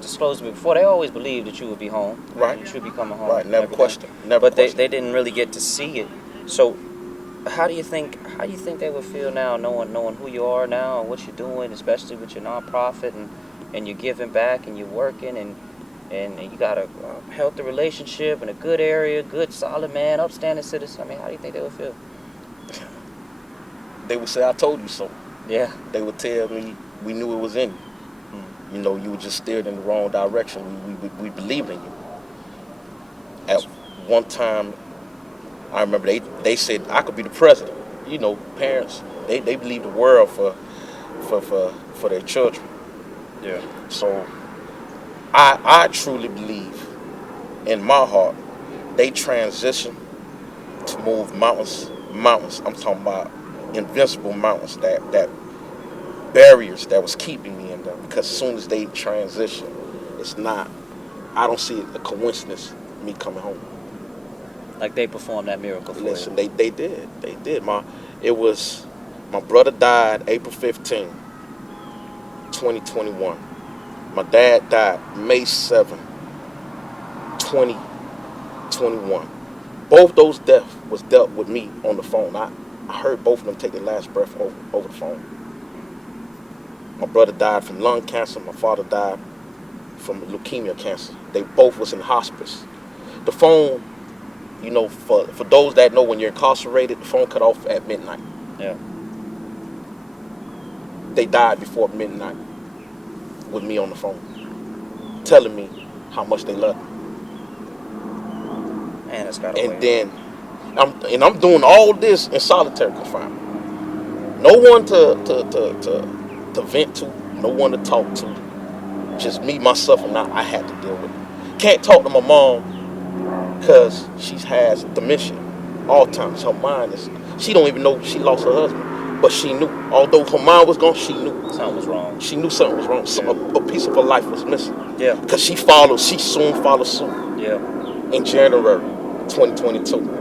disclosed to me before, they always believed that you would be home. Right. You should be coming home. Right. Never questioned. But they didn't really get to see it. So how do you think they would feel now, knowing who you are now and what you're doing, especially with your nonprofit and you're giving back and you're working and you got a healthy relationship in a good area, good solid man, upstanding citizen. I mean, how do you think they would feel? They would say, "I told you so." Yeah. They would tell me, "We knew it was in you. You know, you were just steered in the wrong direction. We believed in you." At one time, I remember they said I could be the president. You know, parents, they believe the world for their children. Yeah. So I truly believe in my heart they transition to move mountains. I'm talking about invincible mountains, that barriers that was keeping me in them. Because as soon as they transition, I don't see it a coincidence me coming home. Like they performed that miracle for Listen, you. they did. My brother died April 15, 2021. My dad died May 7, 2021. Both those deaths was dealt with me on the phone. I heard both of them take their last breath over the phone. My brother died from lung cancer. My father died from leukemia cancer. They both was in hospice. The phone, you know, for those that know, when you're incarcerated, the phone cut off at midnight. Yeah. They died before midnight with me on the phone, telling me how much they love me. Man, it's got And then I'm doing all this in solitary confinement. No one to vent to, no one to talk to. Just me, myself, and I had to deal with it. Can't talk to my mom because she has dementia all times. Her mind is, she don't even know she lost her husband, but she knew. Although her mind was gone, she knew. Something was wrong. She knew something was wrong. A piece of her life was missing. Yeah. Because she soon followed suit. Yeah. In January 2022.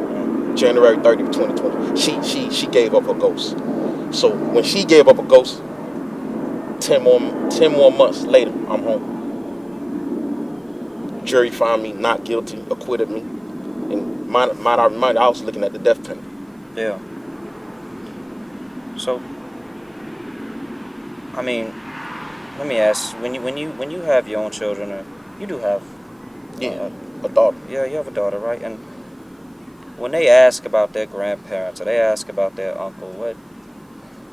January 30th, 2020. She gave up her ghost. So when she gave up a ghost, 10 more months later, I'm home. Jury found me not guilty, acquitted me. And might I remind you, I was looking at the death penalty. Yeah. So, I mean, let me ask: when you have your own children, or you do have, a daughter. Yeah, you have a daughter, right? And when they ask about their grandparents or they ask about their uncle, what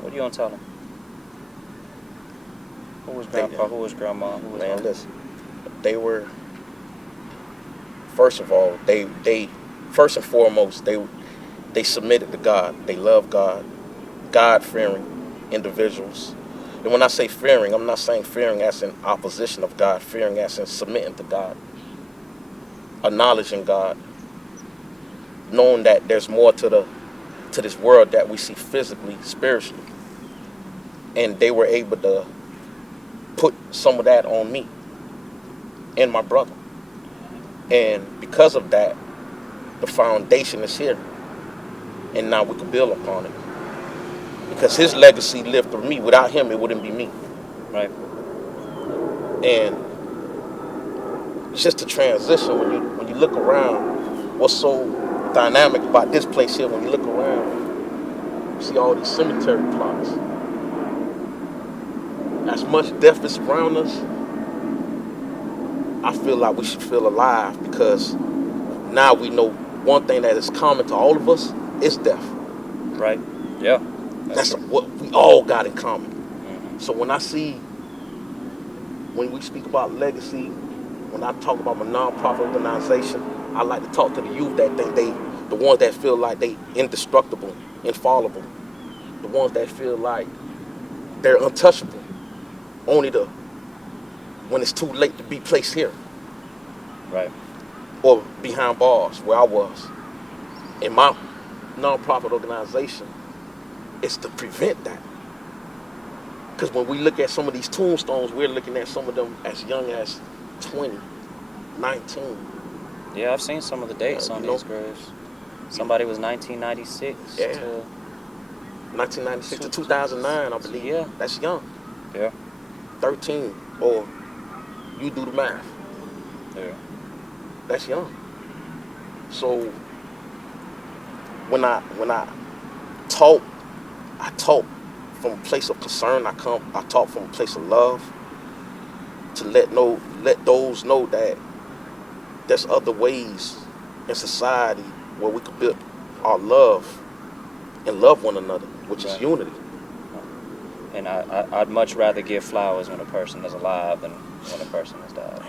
are you gonna tell them? Who was grandpa? Who was grandma? Who was aunt? Listen, they were. First of all, they first and foremost they submitted to God. They love God, God-fearing individuals. And when I say fearing, I'm not saying fearing as in opposition of God. Fearing as in submitting to God, acknowledging God, knowing that there's more to this world that we see physically, spiritually. And they were able to put some of that on me and my brother. And because of that, the foundation is here. And now we can build upon it. Because his legacy lived through me. Without him, it wouldn't be me. Right. And it's just a transition. When you look around, what's so dynamic about this place here, when you look around, you see all these cemetery plots. As much death is around us, I feel like we should feel alive, because now we know one thing that is common to all of us is death. Right. Yeah. That's what we all got in common. Mm-hmm. So when we speak about legacy, when I talk about my nonprofit organization, I like to talk to the youth that think the ones that feel like they indestructible, infallible, the ones that feel like they're untouchable, only when it's too late to be placed here. Right. Or behind bars, where I was. In my nonprofit organization, it's to prevent that. Because when we look at some of these tombstones, we're looking at some of them as young as 20, 19. Yeah, I've seen some of the dates on these graves. Somebody was 1996 to 1996 to 2009, I believe. Yeah. That's young. Yeah. 13 or You do the math. Yeah. That's young. So when I talk, I talk from a place of concern. I talk from a place of love to let those know that there's other ways in society where we can build our love and love one another, which is Right. unity. And I'd much rather give flowers when a person is alive than when a person has died.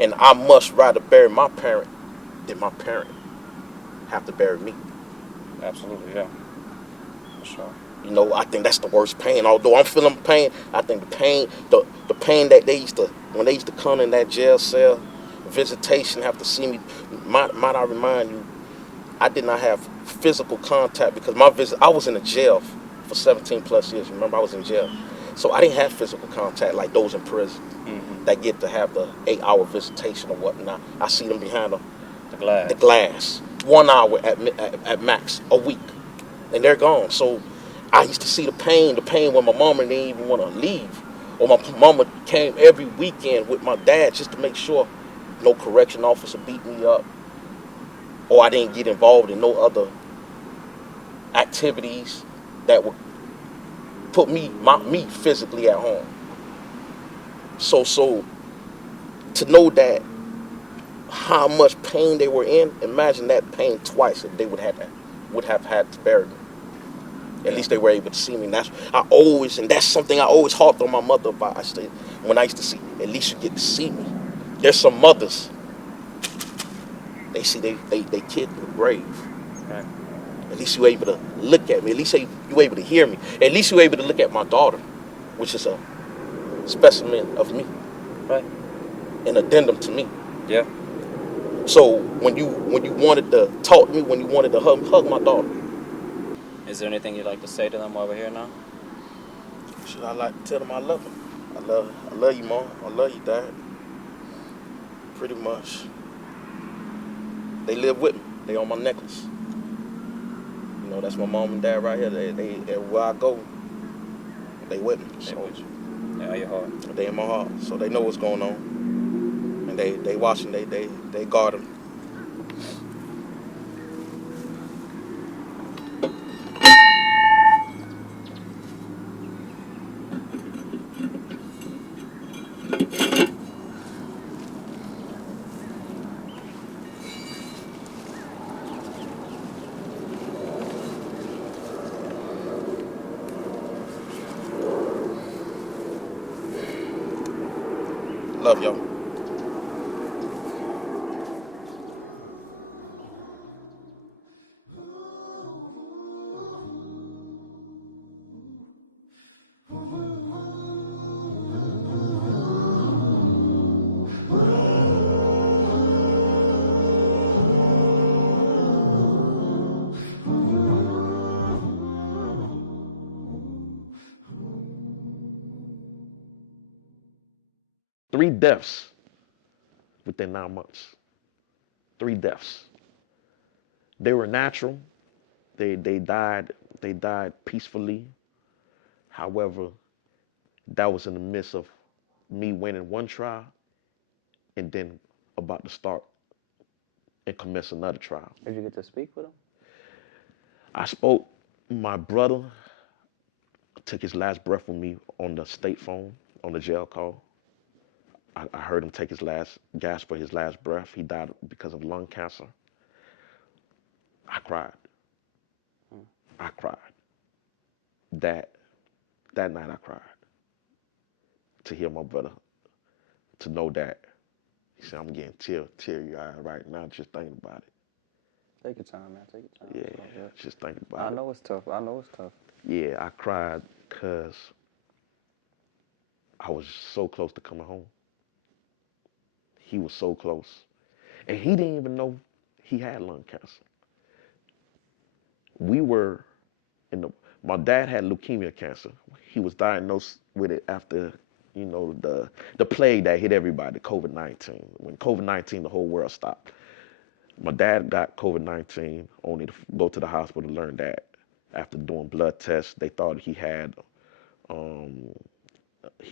And I much rather bury my parent than my parent have to bury me. Absolutely, yeah. For sure. You know, I think that's the worst pain. Although I'm feeling pain, I think the pain that they used to, when they used to come in that jail cell, visitation, have to see me. Might I remind you, I did not have physical contact because I was in a jail for 17 plus years. Remember, I was in jail. So I didn't have physical contact like those in prison that get to have the 8-hour visitation or whatnot. I see them behind The the glass. glass. 1 hour at max a week. And they're gone. So I used to see the pain when my mama didn't even want to leave. Or my mama came every weekend with my dad just to make sure no correction officer beat me up. Or I didn't get involved in no other activities that would put me physically at home. So to know that how much pain they were in, imagine that pain twice if they would have had to bury me. At least they were able to see me. And that's something I always harped on my mother about. When I used to see, at least you get to see me. There's some mothers, they see they kid in the grave. Right. At least you able to look at me. At least you able to hear me. At least you able to look at my daughter, which is a specimen of me, Right. an addendum to me. Yeah. So when you wanted to talk to me, when you wanted to hug my daughter, Is there anything you'd like to say to them while we're here now? should I like to tell them I love them? I love you, mom. I love you, dad. Pretty much. They live with me. They on my necklace. You know, that's my mom and dad right here. They where I go, they with me. They So with you. They are your heart. they in my heart. So they know what's going on. And they watching, they guard them. Love y'all. Three deaths within 9 months. Three deaths. They were natural. They died peacefully. However, that was in the midst of me winning one trial and then about to start and commence another trial. Did you get to speak with them? I spoke. My brother took his last breath with me on the state phone on the jail call. I heard him take his last gasp for his last breath. He died because of lung cancer. I cried. I cried. That that night I cried to hear my brother, to know that. He said, I'm getting teary-eyed right now just thinking about it. Take your time, man. Take your time. It's all Yeah, good. just thinking I about it. know it's tough. I know it's tough. Yeah, I cried because I was so close to coming home. He was so close. And he didn't even know he had lung cancer. We were in the, my dad had leukemia cancer. He was diagnosed with it after, the plague that hit everybody, COVID-19. When COVID-19, the whole world stopped. My dad got COVID-19, only to go to the hospital to learn that after doing blood tests, they thought he had,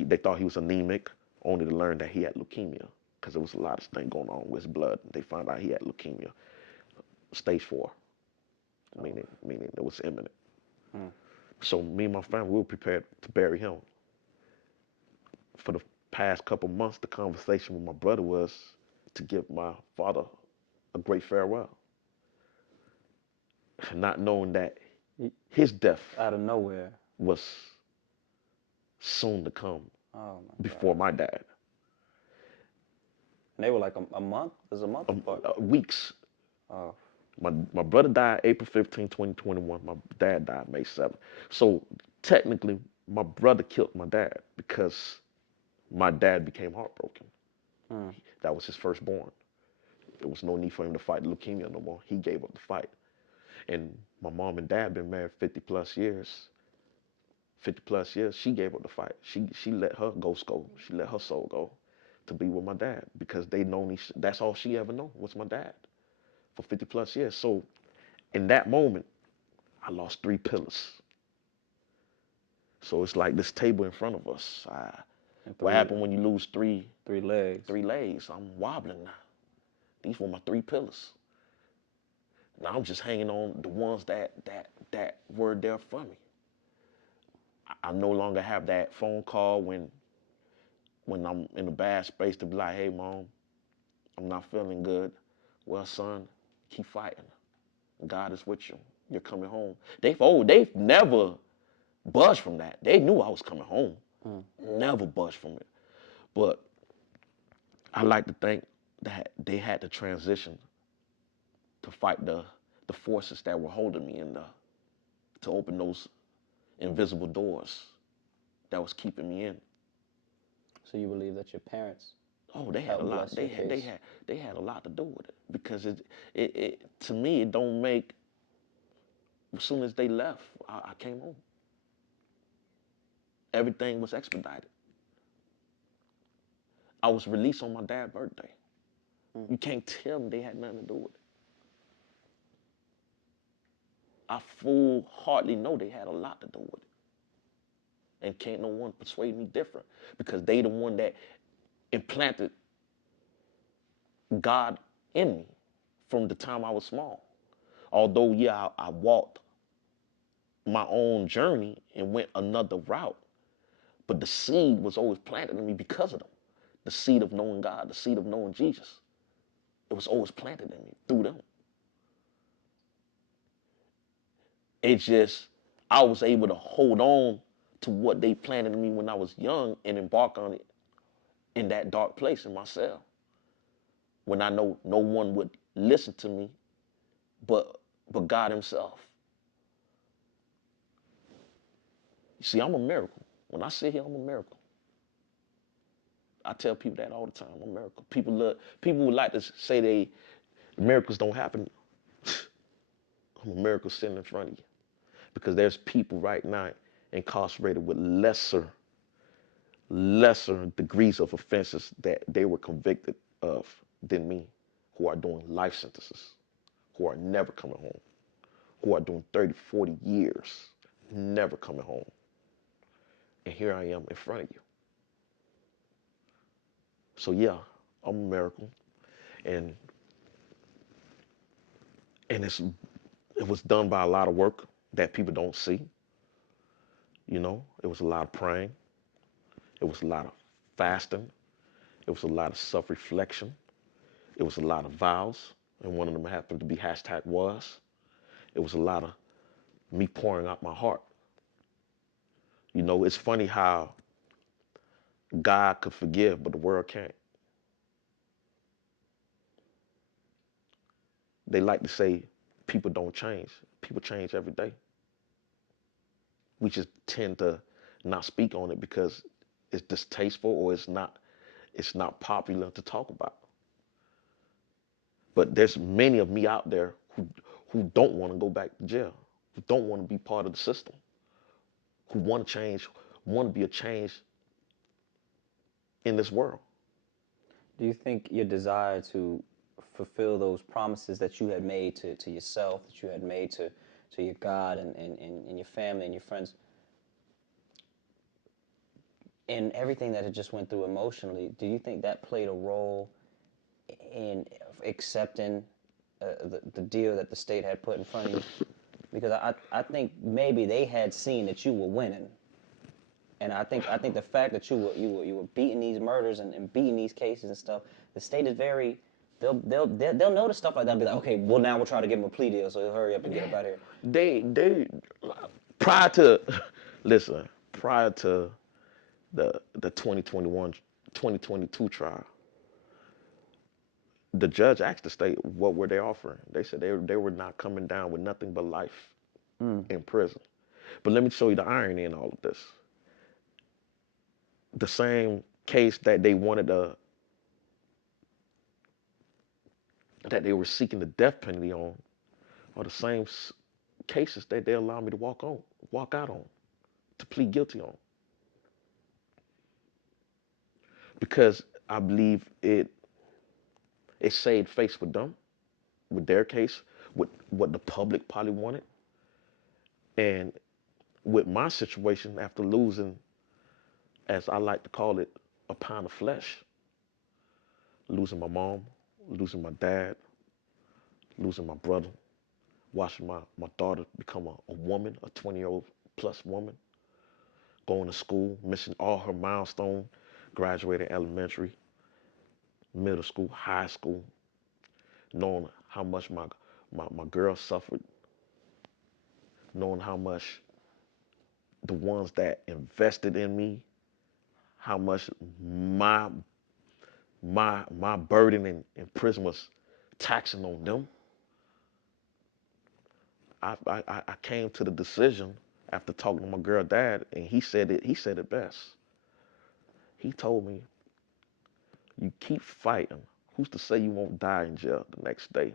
they thought he was anemic only to learn that he had leukemia because there was a lot of things going on with his blood. They found out he had leukemia, stage 4, meaning it was imminent. So me and my family, we were prepared to bury him. For the past couple months, the conversation with my brother was to give my father a great farewell, not knowing that his death Out of nowhere. was soon to come Oh my before God. my dad. And they were like a month? There's a month apart. Weeks. Oh. My brother died April 15, 2021. My dad died May 7th. So technically, my brother killed my dad because my dad became heartbroken. That was his firstborn. There was no need for him to fight leukemia no more. He gave up the fight. And my mom and dad been married 50 plus years. 50 plus years, she gave up the fight. She let her ghost go. She let her soul go to be with my dad because they known that's all she ever known was my dad for 50 plus years. So in that moment, I lost 3 pillars. So it's like this table in front of us. What happened when you lose three legs? 3 legs? I'm wobbling now. These were my 3 pillars. Now I'm just hanging on the ones that were there for me. I no longer have that phone call when I'm in a bad space to be like, hey mom, I'm not feeling good. Well, son, keep fighting. God is with you. You're coming home. They've never budged from that. They knew I was coming home. Never budged from it. But I like to think that they had to transition to fight the forces that were holding me to open those invisible doors that was keeping me in. So you believe that your parents Oh, they had a helped lot. bless your case? They had a lot to do with it because it to me it don't make. As soon as they left, I came home. Everything was expedited. I was released on my dad's birthday. You can't tell me they had nothing to do with it. I full-heartedly know they had a lot to do with it. And can't no one persuade me different because they the one that implanted God in me from the time I was small. Although, yeah, I walked my own journey and went another route, but the seed was always planted in me because of them. The seed of knowing God, the seed of knowing Jesus. It was always planted in me through them. It just, I was able to hold on to what they planted in me when I was young and embark on it in that dark place in my cell. When I know no one would listen to me but God himself. You see, I'm a miracle. When I sit here, I'm a miracle. I tell people that all the time. I'm a miracle. People would like to say miracles don't happen. I'm a miracle sitting in front of you. Because there's people right now incarcerated with lesser degrees of offenses that they were convicted of than me, who are doing life sentences, who are never coming home, who are doing 30, 40 years, never coming home. And here I am in front of you. So yeah, I'm a miracle. And it was done by a lot of work that people don't see. You know, it was a lot of praying. It was a lot of fasting. It was a lot of self-reflection. It was a lot of vows. And one of them happened to be #was. It was a lot of me pouring out my heart. You know, it's funny how God could forgive, but the world can't. They like to say people don't change. People change every day. We just tend to not speak on it because it's distasteful or it's not popular to talk about. But there's many of me out there who don't want to go back to jail, who don't want to be part of the system, who want to change, want to be a change in this world. Do you think your desire to fulfill those promises that you had made to yourself, that you had made to your God and your family and your friends, and everything that it just went through emotionally, do you think that played a role in accepting the deal that the state had put in front of you? Because I think maybe they had seen that you were winning, and I think the fact that you were beating these murders and beating these cases and stuff, the state is very they'll notice stuff like that and be like, okay, well now we'll try to give him a plea deal, so he'll hurry up and get up out of here. They prior to listen, prior to the 2021 2022 trial, the judge asked the state what were they offering. They said they were not coming down with nothing but life in prison. But let me show you the irony in all of this. The same case that they wanted that they were seeking the death penalty on are the same cases that they allow me to walk out on, to plead guilty on. Because I believe it saved face for them, with their case, with what the public probably wanted. And with my situation, after losing, as I like to call it, a pound of flesh, losing my mom, losing my dad, losing my brother, watching my daughter become a woman, a 20-year-old plus woman, going to school, missing all her milestones, graduating elementary, middle school, high school, knowing how much my girl suffered, knowing how much the ones that invested in me, how much my burden in prison was taxing on them. I came to the decision after talking to my girl dad, and he said it best. He told me, you keep fighting. Who's to say you won't die in jail the next day?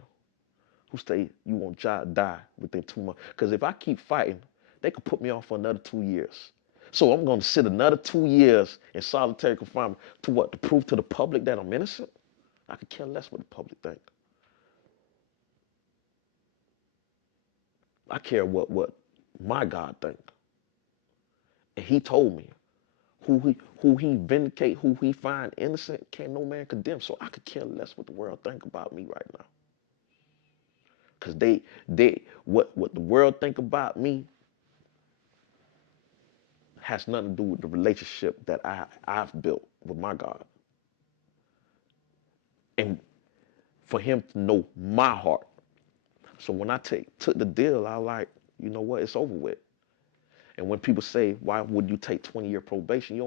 Who's to say you won't die within 2 months? Because if I keep fighting, they could put me off for another 2 years. So I'm going to sit another 2 years in solitary confinement to what? To prove to the public that I'm innocent? I could care less what the public think. I care what my God think. And he told me who he vindicate, who he find innocent, can't no man condemn. So I could care less what the world think about me right now. Cause what the world think about me has nothing to do with the relationship that I've built with my God. And for him to know my heart. So when I took the deal, I like, you know what, it's over with. And when people say, why would you take 20-year probation? You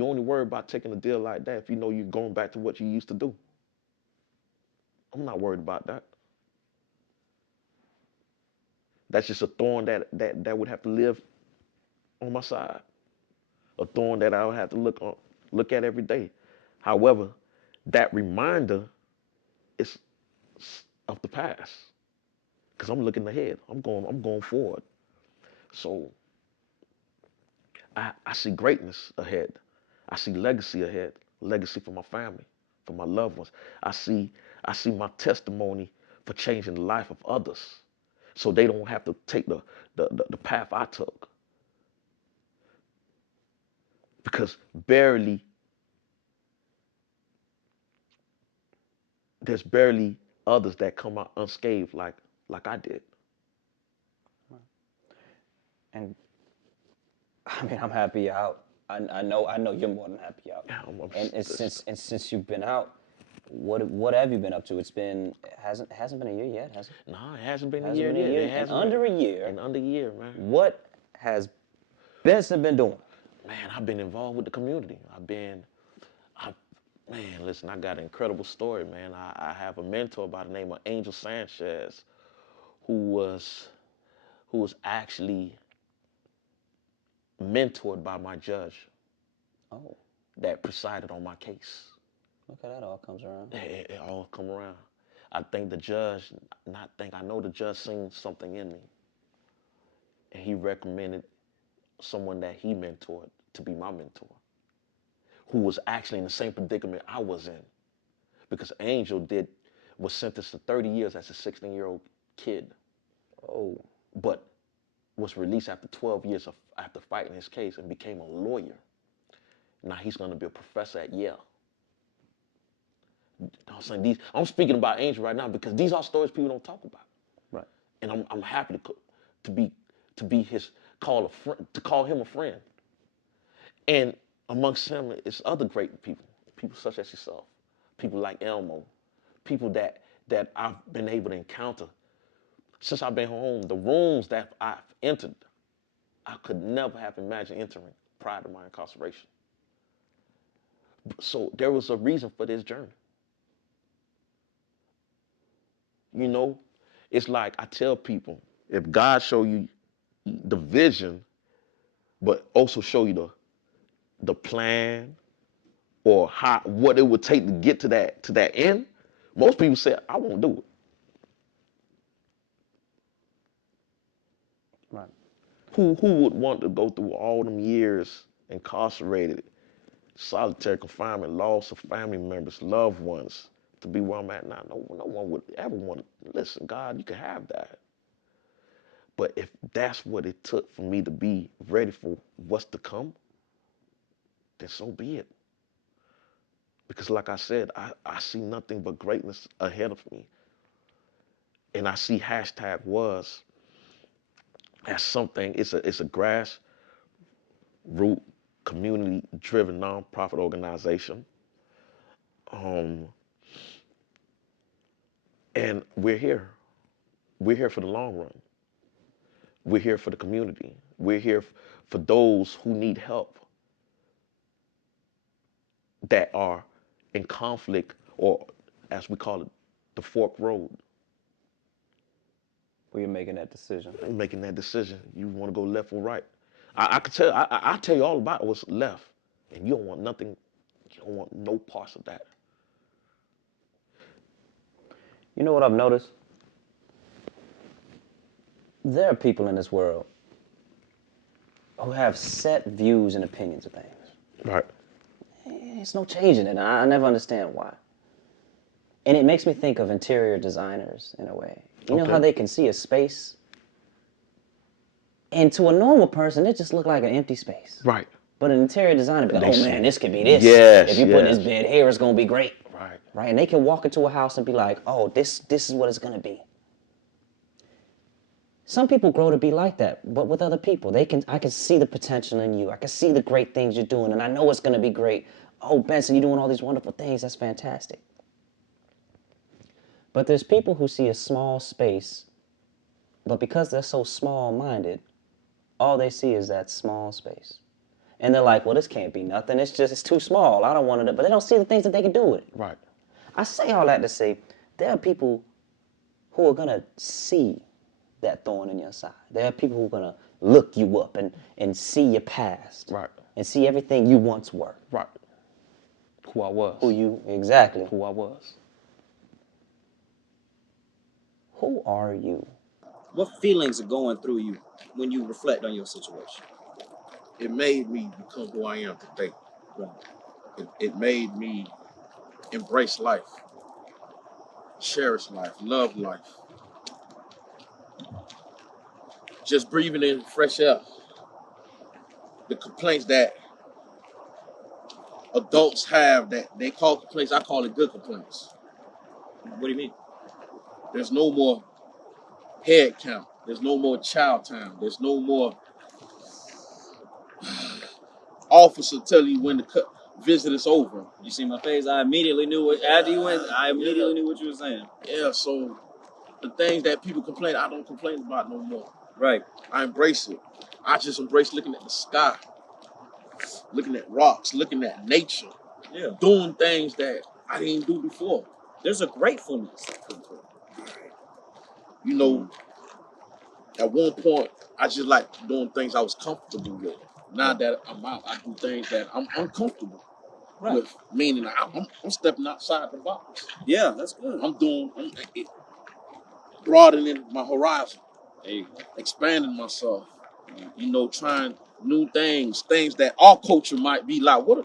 only worry about taking a deal like that if you know you're going back to what you used to do. I'm not worried about that. That's just a thorn that would have to live on my side. A thorn that I would have to look at every day. However, that reminder is of the past. Because I'm looking ahead. I'm going forward. So I see greatness ahead. I see legacy ahead. Legacy for my family, for my loved ones. I see my testimony for changing the life of others. So they don't have to take the path I took. Because there's barely others that come out unscathed like I did. And I mean, I'm happy you're out. I know you're more than happy you're out. Yeah, Since you've been out, what have you been up to? Hasn't been a year yet, has it? No, it hasn't been a Hasn't year been a yet. year. It hasn't And under a been, year. in under a year, man. What has Benson been doing? Man, I've been involved with the community. Man, listen, I got an incredible story, man. I have a mentor by the name of Angel Sanchez, who was actually mentored by my judge Oh, that presided on my case. look how that all comes around. It all come around. I know the judge seen something in me, and he recommended someone that he mentored to be my mentor, who was actually in the same predicament I was in, because Angel was sentenced to 30 years as a 16-year-old kid, Oh, but was released after 12 years after fighting his case and became a lawyer. Now he's going to be a professor at Yale. I'm saying I'm speaking about Angel right now because these are stories people don't talk about. Right. And I'm happy to be his call him a friend. And amongst him is other great people such as yourself, people like Elmo, people that I've been able to encounter since I've been home. The rooms that I've entered, I could never have imagined entering prior to my incarceration. So there was a reason for this journey. You know, it's like I tell people, if God show you the vision, but also show you the plan or what it would take to get to that end, most people say, I won't do it. Right. Who would want to go through all them years incarcerated, solitary confinement, loss of family members, loved ones, to be where I'm at now? No one would ever want to. Listen, God, you can have that. But if that's what it took for me to be ready for what's to come, then so be it. Because like I said, I see nothing but greatness ahead of me. And I see #was as something, it's a grassroots, community-driven nonprofit organization. And we're here. We're here for the long run. We're here for the community. We're here for those who need help, that are in conflict, or as we call it, the fork road. Where you're making that decision. Making that decision. You want to go left or right. I could tell. I tell you all about what's left, and you don't want nothing. You don't want no parts of that. You know what I've noticed? There are people in this world who have set views and opinions of things. Right. There's no changing it. I never understand why. And it makes me think of interior designers in a way. You know how they can see a space, and to a normal person, it just look like an empty space. Right. But an interior designer be like, oh man, this could be this. Yes. If you put this bed here, it's gonna be great. Right. Right. And they can walk into a house and be like, oh, this is what it's gonna be. Some people grow to be like that, but with other people, I can see the potential in you. I can see the great things you're doing, and I know it's gonna be great. Oh, Benson, you're doing all these wonderful things. That's fantastic. But there's people who see a small space, but because they're so small-minded, all they see is that small space. And they're like, well, this can't be nothing. It's too small. I don't want it. But they don't see the things that they can do with it. Right. I say all that to say there are people who are going to see that thorn in your side. There are people who are going to look you up and see your past. Right. And see everything you once were. Right. Who I was. Exactly. Who I was. Who are you? What feelings are going through you when you reflect on your situation? It made me become who I am today. Right. It made me embrace life, cherish life, love life. Just breathing in fresh air. The complaints that adults have that they call complaints, I call it good complaints. What do you mean? There's no more head count. There's no more child time. There's no more officer tell you when the visit is over. You see my face? I immediately knew what, after you went, I immediately knew what you were saying. Yeah, so the things that people complain, I don't complain about no more. Right. I embrace it. I just embrace looking at the sky, looking at rocks, looking at nature, doing things that I didn't do before. There's a gratefulness. You know, at one point, I just like doing things I was comfortable with. Now that I'm out, I do things that I'm uncomfortable with, meaning I'm stepping outside the box. Yeah, that's good. I'm broadening my horizon, expanding myself, you know, trying new things that our culture might be like, what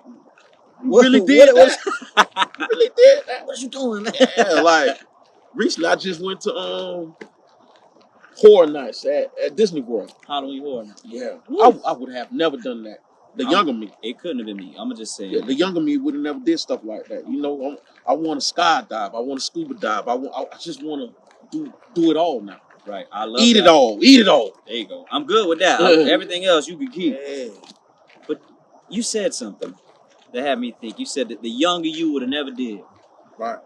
really did that? Really did that? What you doing? Yeah, like recently I just went to horror nights at Disney World. Halloween horror nights. Yeah, I would have never done that. The younger me. It couldn't have been me. I'm gonna just say Yeah, the younger me would have never did stuff like that. You know, I want to skydive. I want to scuba dive. I just want to do it all now. right. I love Eat that. it all. Eat it all. There you go. I'm good with that. Everything else you can keep. Yeah. But you said something that had me think. You said that the younger you would have never did. Right.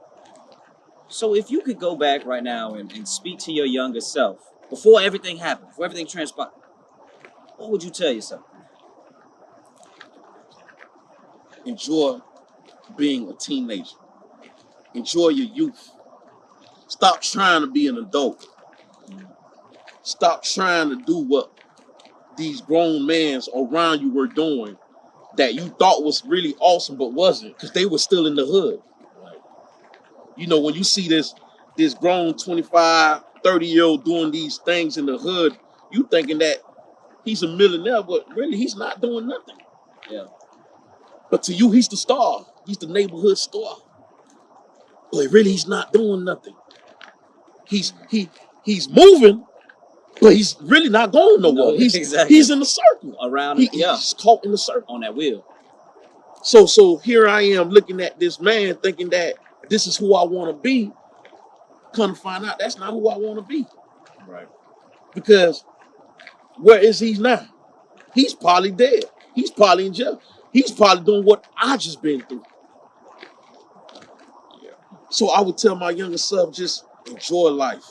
So if you could go back right now and speak to your younger self before everything happened, before everything transpired, what would you tell yourself? Enjoy being a teenager. Enjoy your youth. Stop trying to be an adult. Stop trying to do what these grown men around you were doing that you thought was really awesome but wasn't, because they were still in the hood. You know, when you see this grown 25, 30-year-old doing these things in the hood, you thinking that he's a millionaire, but really he's not doing nothing. Yeah. But to you, he's the star. He's the neighborhood star. But really, he's not doing nothing. He's moving, but he's really not going nowhere. No, he's exactly. He's in the circle. Around, He's caught in the circle. On that wheel. So here I am looking at this man thinking that this is who I want to be. Come to find out that's not who I want to be. Right. Because where is he now? He's probably dead. He's probably in jail. He's probably doing what I just been through. Yeah. So I would tell my younger self, just enjoy life.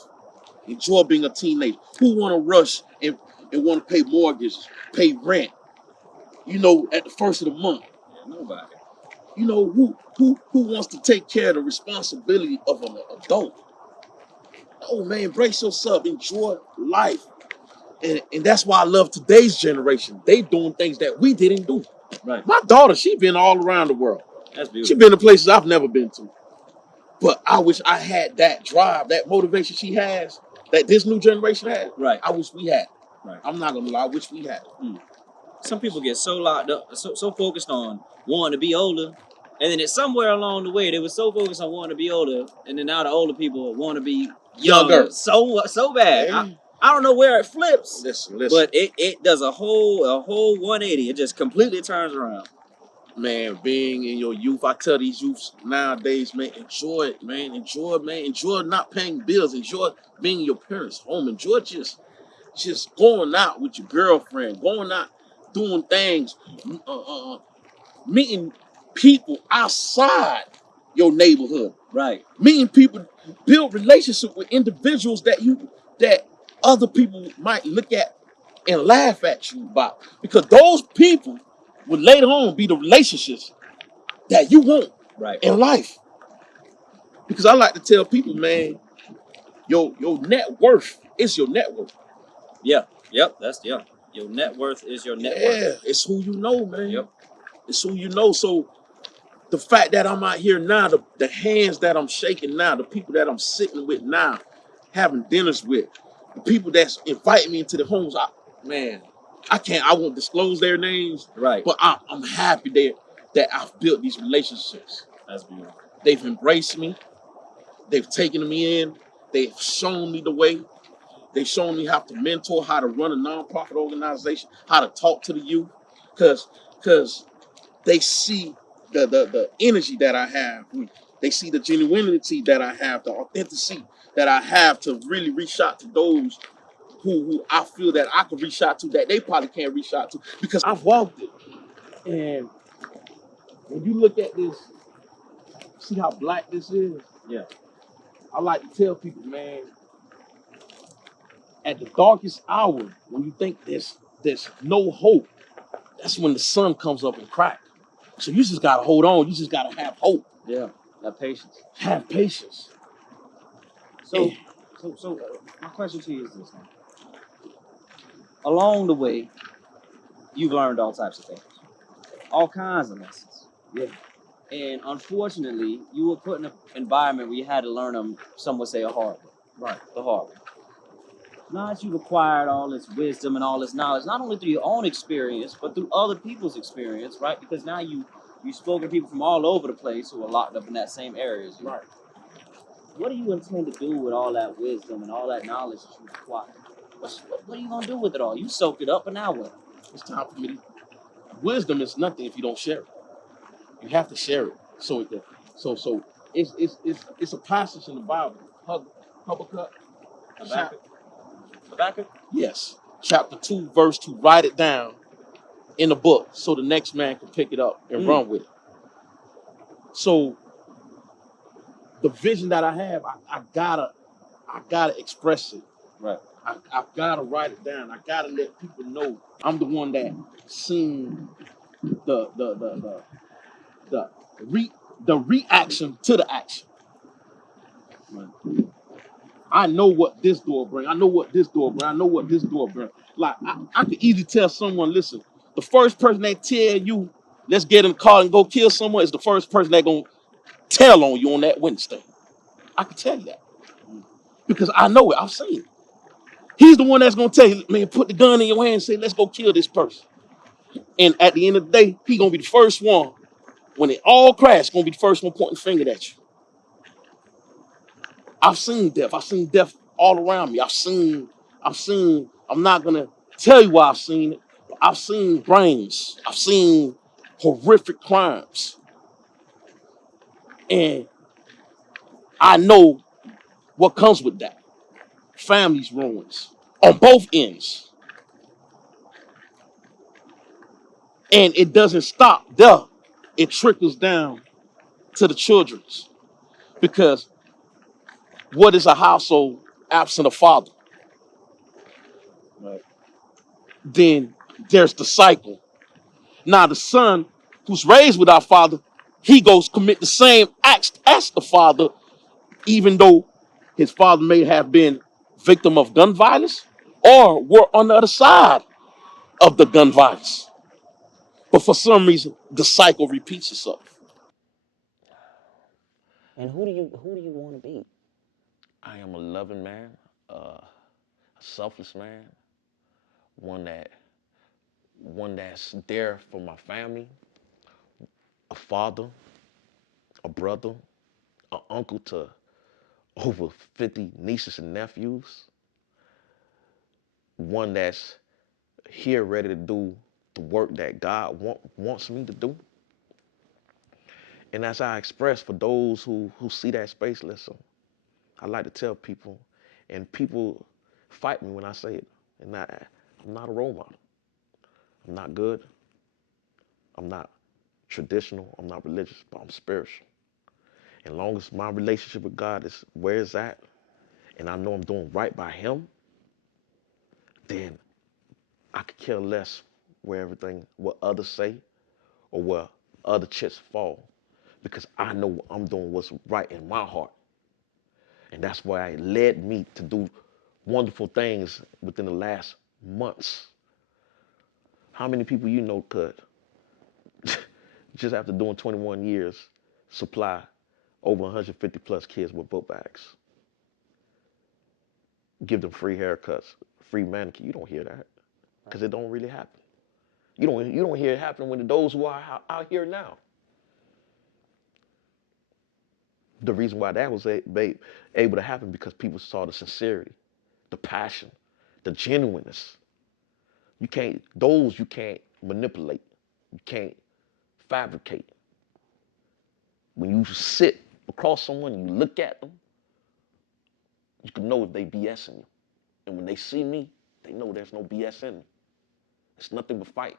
Enjoy being a teenager. Who want to rush and want to pay mortgages, pay rent, you know, at the first of the month? Yeah, nobody. You know, who wants to take care of the responsibility of an adult? Oh man, embrace yourself, enjoy life. And that's why I love today's generation. They doing things that we didn't do. Right. My daughter, she been all around the world. That's beautiful. She been to places I've never been to. But I wish I had that drive, that motivation she has, that this new generation has. Right. I wish we had. Right. I'm not gonna lie, I wish we had. Some people get so locked up, so focused on wanting to be older, and then it's somewhere along the way they were so focused on wanting to be older, and then now the older people want to be younger. So bad. Yeah. I don't know where it flips. Listen. But it does a whole 180. It just completely turns around. Man, being in your youth, I tell these youths nowadays, man, enjoy it, man. Enjoy it, man. Enjoy not paying bills. Enjoy being in your parents' home. Enjoy just going out with your girlfriend, going out, doing things, meeting people outside your neighborhood. Right. Meeting people, build relationships with individuals that other people might look at and laugh at you about. Because those people will later on be the relationships that you want in life. Because I like to tell people, man, your net worth is your net worth. Yeah. Yep. Your net worth is your net worth. Yeah, it's who you know, man. Yep. It's who you know. So the fact that I'm out here now, the hands that I'm shaking now, the people that I'm sitting with now, having dinners with, the people that's inviting me into the homes, I won't disclose their names, right? But I'm happy that I've built these relationships. That's beautiful. They've embraced me. They've taken me in. They've shown me the way. They've shown me how to mentor, how to run a nonprofit organization, how to talk to the youth, because they see the energy that I have. They see the genuinity that I have, the authenticity that I have to really reach out to those who I feel that I can reach out to that they probably can't reach out to, because I've walked it. And when you look at this, see how black this is? Yeah. I like to tell people, man, at the darkest hour, when you think there's no hope, that's when the sun comes up and cracks. So you just gotta hold on. You just gotta have hope. Yeah. Have patience. Have patience. So my question to you is this, man. Along the way, you've learned all types of things, all kinds of lessons. Yeah. And unfortunately, you were put in an environment where you had to learn them, some would say, a hard way. Right. The hard way. Now that you've acquired all this wisdom and all this knowledge, not only through your own experience, but through other people's experience, right? Because now you've spoken to people from all over the place who are locked up in that same area as you. Right. What do you intend to do with all that wisdom and all that knowledge that you've acquired? What are you going to do with it all? You soaked it up, and now what? It's time for me wisdom is nothing if you don't share it. You have to share it. So it's a passage in the Bible. Habakkuk, Habakkuk? yes, chapter 2, verse 2. Write it down in the book so the next man can pick it up and run with it. So the vision that I have, I gotta express it. Right. I've gotta write it down. I gotta let people know I'm the one that seen the the reaction to the action. Right. I know what this door brings. I know what this door brings. I know what this door brings. Like I could easily tell someone, listen, the first person that tell you, let's get in the car and go kill someone is the first person that gonna tell on you on that Wednesday. I can tell you that. Because I know it. I've seen it. He's the one that's gonna tell you, man, put the gun in your hand and say, let's go kill this person. And at the end of the day, he gonna be the first one. When it all crashes, gonna be the first one pointing the finger at you. I've seen death. I've seen death all around me. I'm not gonna tell you why I've seen it, but I've seen brains. I've seen horrific crimes. And I know what comes with that. Families ruins on both ends. And it doesn't stop there. It trickles down to the children's. Because what is a household absent a father? Right. Then there's the cycle. Now the son who's raised without father, he goes commit the same acts as the father, even though his father may have been victim of gun violence or were on the other side of the gun violence. But for some reason, the cycle repeats itself. And who do you want to be? I am a loving man, a selfless man, one that one that's there for my family, a father, a brother, an uncle to over 50 nieces and nephews, one that's here ready to do the work that God wants me to do. And as I express for those who see that space, listen, I like to tell people, and people fight me when I say it, and I'm not a role model. I'm not good. I'm not traditional. I'm not religious, but I'm spiritual. And long as my relationship with God is where it's at, and I know I'm doing right by Him, then I could care less what others say or where other chips fall, because I know I'm doing what's right in my heart. And that's why it led me to do wonderful things within the last months. How many people you know could, just after doing 21 years, supply over 150 plus kids with book bags? Give them free haircuts, free manicure. You don't hear that because it don't really happen. You don't hear it happen when those who are out here now. The reason why that was able to happen because people saw the sincerity, the passion, the genuineness. You can't manipulate. You can't fabricate. When you sit across someone, you look at them, you can know if they BSing you. And when they see me, they know there's no BS in me. It's nothing but fight.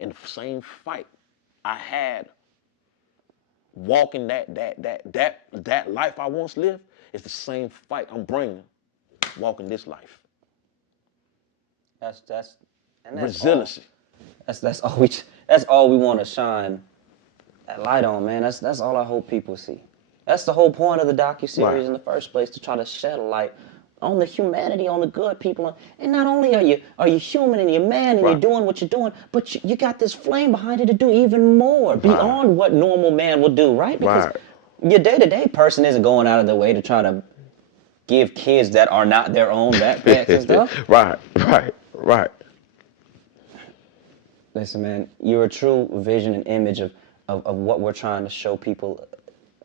And the same fight I had walking that life I once lived is the same fight I'm bringing walking this life. That's Resiliency. That's all we want to shine that light on, man. That's all I hope people see. That's the whole point of the docuseries Right. in the first place, to try to shed a light on the humanity, on the good people. And not only are you human and you're man and you're Right. doing what you're doing, but you got this flame behind you to do even more beyond what normal man will do, right? Because Right. your day-to-day person isn't going out of their way to try to give kids that are not their own backpacks and stuff. Right. Listen, man, you're a true vision and image of what we're trying to show people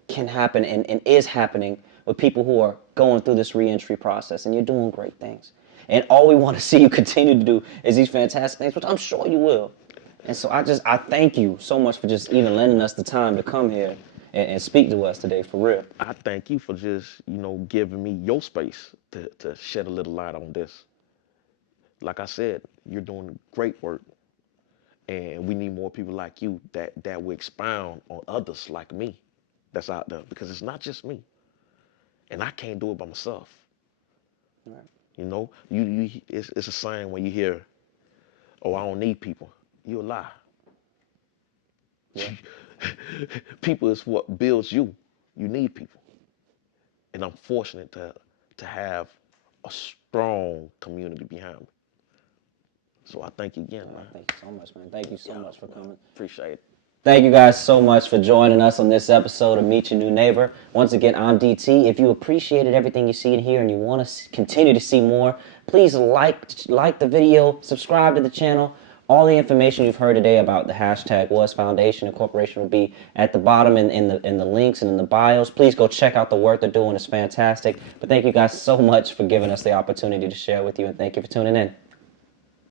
can happen and is happening with people who are going through this reentry process, and you're doing great things. And all we want to see you continue to do is these fantastic things, which I'm sure you will. And so I thank you so much for just even lending us the time to come here and speak to us today, for real. I thank you for just, giving me your space to shed a little light on this. Like I said, you're doing great work. And we need more people like you that will expound on others like me that's out there. Because it's not just me. And I can't do it by myself. Right. It's a saying when you hear, oh, I don't need people. You a lie. Yeah. People is what builds you. You need people. And I'm fortunate to have a strong community behind me. So I thank you again, man. Thank you so much, man. Thank you so much for coming. Appreciate it. Thank you guys so much for joining us on this episode of Meet Your New Neighbor. Once again, I'm DT. If you appreciated everything you see in here and you want to continue to see more, please like the video, subscribe to the channel. All the information you've heard today about the hashtag Was Foundation and Corporation will be at the bottom in the links and in the bios. Please go check out the work they're doing. It's fantastic. But thank you guys so much for giving us the opportunity to share with you, and thank you for tuning in.